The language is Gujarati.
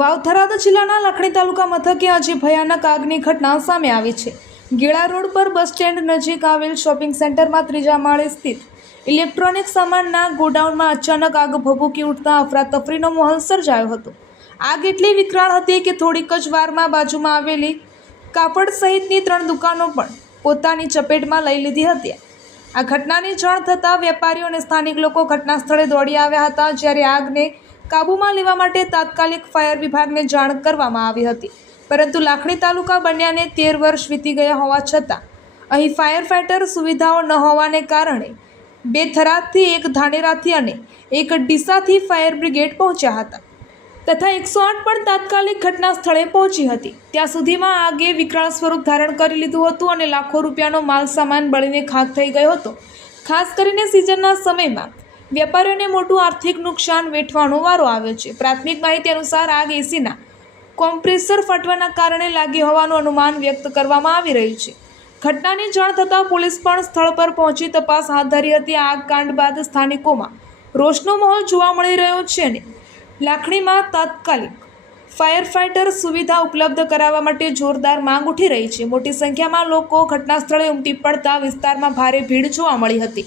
વાવ-થરાદ જિલ્લાના લાખણી તાલુકા મથકે આજે ભયાનક આગની ઘટના સામે આવી છે। ગેળા રોડ પર બસ સ્ટેન્ડ નજીક આવેલ શોપિંગ સેન્ટરમાં ત્રીજા માળે સ્થિત ઇલેક્ટ્રોનિક સામાનના ગોડાઉનમાં અચાનક આગ ભભૂકી ઉઠતા અફરાતફરીનો માહોલ સર્જાયો હતો। આગ એટલી વિકરાળ હતી કે થોડીક જ વારમાં બાજુમાં આવેલી કાપડ સહિતની 3 દુકાનો પણ પોતાની ચપેટમાં લઈ લીધી હતી। આ ઘટનાની જાણ થતાં વેપારીઓ અને સ્થાનિક લોકો ઘટના સ્થળે દોડી આવ્યા હતા, જ્યારે આગને કાબૂમાં લેવા માટે તાત્કાલિક ફાયર વિભાગને જાણ કરવામાં આવી હતી, પરંતુ લાખણી તાલુકા બન્યાને 13 વર્ષ વીતી ગયા હોવા છતાં અહીં ફાયર ફાઇટર સુવિધાઓ ન હોવાને કારણે 2 થરાદથી, 1 ધાનેરાથી અને 1 ડીસાથી ફાયર બ્રિગેડ પહોંચ્યા હતા તથા 108 પણ તાત્કાલિક ઘટના સ્થળે પહોંચી હતી। ત્યાં સુધીમાં આગે વિકરાળ સ્વરૂપ ધારણ કરી લીધું હતું અને લાખો રૂપિયાનો માલ સામાન બળીને ખાખ થઈ ગયો હતો। ખાસ કરીને સિઝનના સમયમાં વેપારીઓને મોટું આર્થિક નુકસાન વેઠવાનો વારો આવ્યો છે। પ્રાથમિક માહિતી અનુસાર આગ એસીના કોમ્પ્રેસર ફાટવાના કારણે લાગી હોવાનું અનુમાન વ્યક્ત કરવામાં આવી રહ્યું છે। ઘટનાની જાણ થતાં પોલીસ પણ સ્થળ પર પહોંચી તપાસ હાથ ધરી હતી। આગ કાંડ બાદ સ્થાનિકોમાં રોષનો માહોલ જોવા મળી રહ્યો છે અને લાખણીમાં તાત્કાલિક ફાયર ફાઇટર સુવિધા ઉપલબ્ધ કરાવવા માટે જોરદાર માંગ ઉઠી રહી છે। મોટી સંખ્યામાં લોકો ઘટના સ્થળે ઉમટી પડતા વિસ્તારમાં ભારે ભીડ જોવા મળી હતી।